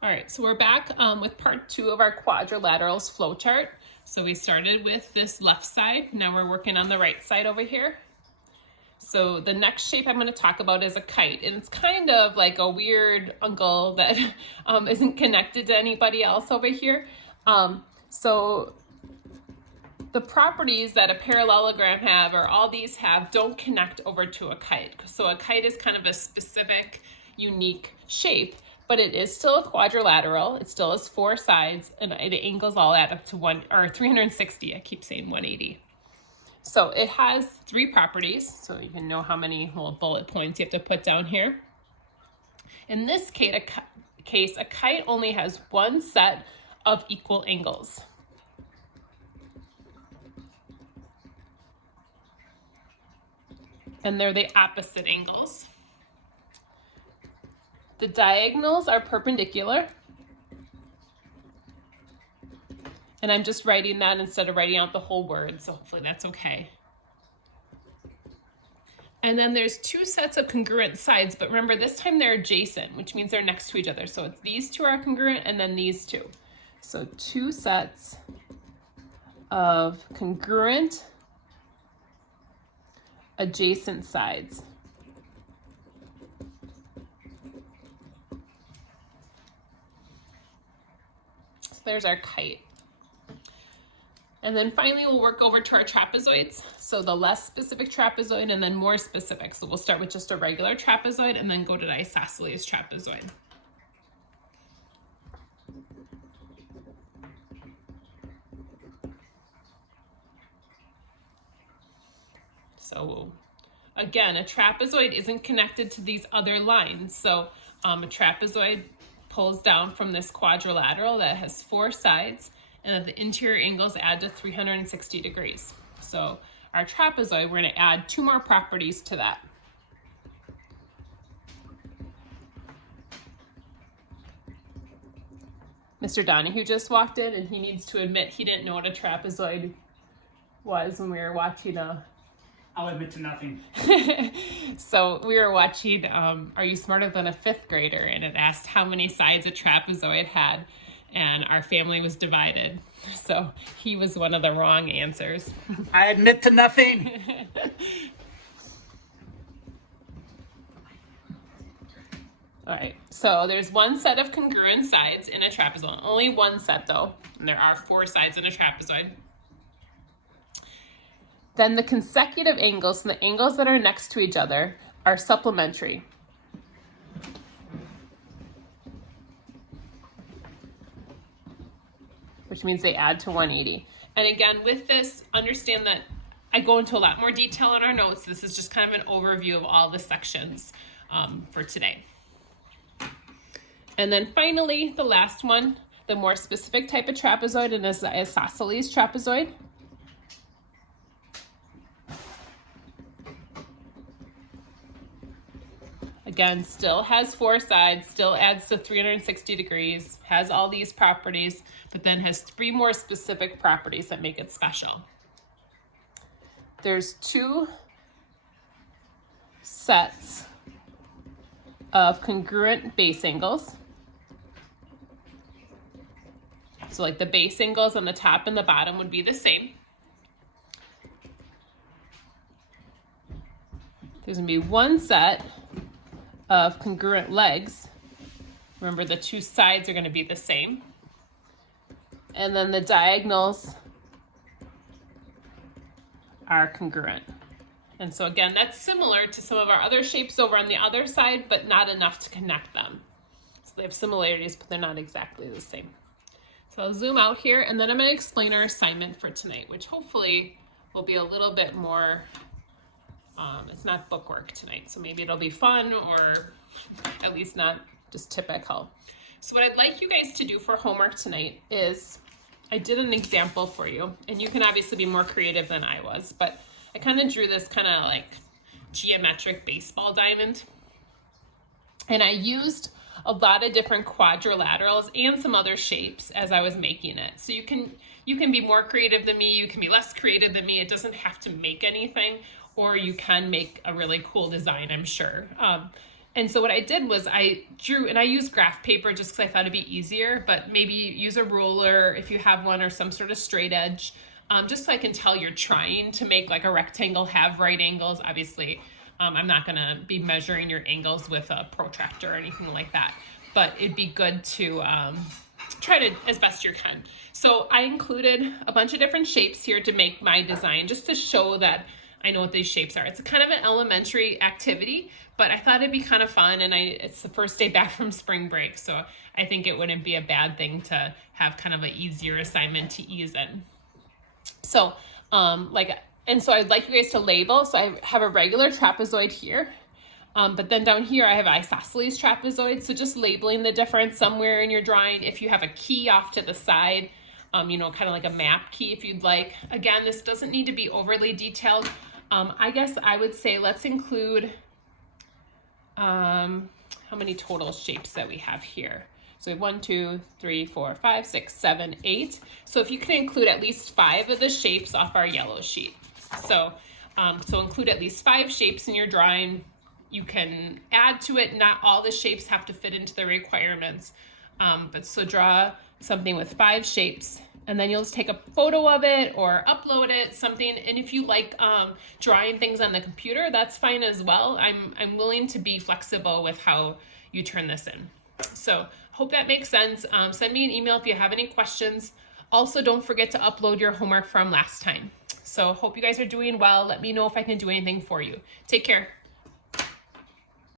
All right, so we're back with part 2 of our quadrilaterals flowchart. So we started with this left side. Now we're working on the right side over here. So the next shape I'm going to talk about is a kite, and it's kind of like a weird uncle that isn't connected to anybody else over here. So the properties that a parallelogram have, or all these have, don't connect over to a kite. So a kite is kind of a specific, unique shape, but it is still a quadrilateral. It still has 4 sides, and the angles all add up to 360. I keep saying 180. So it has 3 properties, so you can know how many little bullet points you have to put down here. In this case, a kite only has 1 set of equal angles. And they're the opposite angles. The diagonals are perpendicular. And I'm just writing that instead of writing out the whole word, so hopefully that's okay. And then there's 2 sets of congruent sides, but remember this time they're adjacent, which means they're next to each other. So it's these 2 are congruent and then these 2. So 2 sets of congruent adjacent sides. So there's our kite. And then finally we'll work over to our trapezoids. So the less specific trapezoid and then more specific. So we'll start with just a regular trapezoid and then go to the isosceles trapezoid. So again, a trapezoid isn't connected to these other lines. So a trapezoid pulls down from this quadrilateral that has 4 sides, and the interior angles add to 360 degrees. So our trapezoid, we're going to add 2 more properties to that. Mr. Donahue just walked in, and he needs to admit he didn't know what a trapezoid was when we were watching I'll admit to nothing. So we were watching Are You Smarter Than a Fifth Grader? And it asked how many sides a trapezoid had, and our family was divided. So he was one of the wrong answers. I admit to nothing. All right, so there's 1 set of congruent sides in a trapezoid. Only 1 set though, and there are 4 sides in a trapezoid. Then the consecutive angles and the angles that are next to each other are supplementary. Which means they add to 180. And again, with this, understand that I go into a lot more detail in our notes. This is just kind of an overview of all the sections for today. And then finally, the last one, the more specific type of trapezoid, and is the isosceles trapezoid. Again, still has 4 sides, still adds to 360 degrees, has all these properties, but then has 3 more specific properties that make it special. There's 2 sets of congruent base angles. So like the base angles on the top and the bottom would be the same. There's gonna be 1 set of congruent legs. Remember, the 2 sides are going to be the same. And then the diagonals are congruent. And so again, that's similar to some of our other shapes over on the other side, but not enough to connect them. So they have similarities, but they're not exactly the same. So I'll zoom out here, and then I'm going to explain our assignment for tonight, which hopefully will be a little bit more it's not bookwork tonight, so maybe it'll be fun, or at least not just typical. So what I'd like you guys to do for homework tonight is, I did an example for you, and you can obviously be more creative than I was, but I kind of drew this kind of like geometric baseball diamond. And I used a lot of different quadrilaterals and some other shapes as I was making it. So you can be more creative than me, you can be less creative than me. It doesn't have to make anything, or you can make a really cool design, I'm sure. And so what I did was I drew, and I used graph paper just because I thought it'd be easier, but maybe use a ruler if you have one or some sort of straight edge, just so I can tell you're trying to make like a rectangle have right angles. Obviously, I'm not gonna be measuring your angles with a protractor or anything like that, but it'd be good to try to as best you can. So I included a bunch of different shapes here to make my design, just to show that I know what these shapes are. It's a kind of an elementary activity, but I thought it'd be kind of fun, and it's the first day back from spring break, so I think it wouldn't be a bad thing to have kind of an easier assignment to ease in. So, so I'd like you guys to label. So I have a regular trapezoid here, but then down here I have isosceles trapezoid. So just labeling the difference somewhere in your drawing. If you have a key off to the side, kind of like a map key if you'd like. Again, this doesn't need to be overly detailed. I guess I would say let's include how many total shapes that we have here. So we have 1, 2, 3, 4, 5, 6, 7, 8. So if you can include at least 5 of the shapes off our yellow sheet. So include at least 5 shapes in your drawing. You can add to it. Not all the shapes have to fit into the requirements. But so draw something with 5 shapes, and then you'll just take a photo of it or upload it, something. And if you like drawing things on the computer, that's fine as well. I'm willing to be flexible with how you turn this in. So hope that makes sense. Send me an email if you have any questions. Also, don't forget to upload your homework from last time. So hope you guys are doing well. Let me know if I can do anything for you. Take care.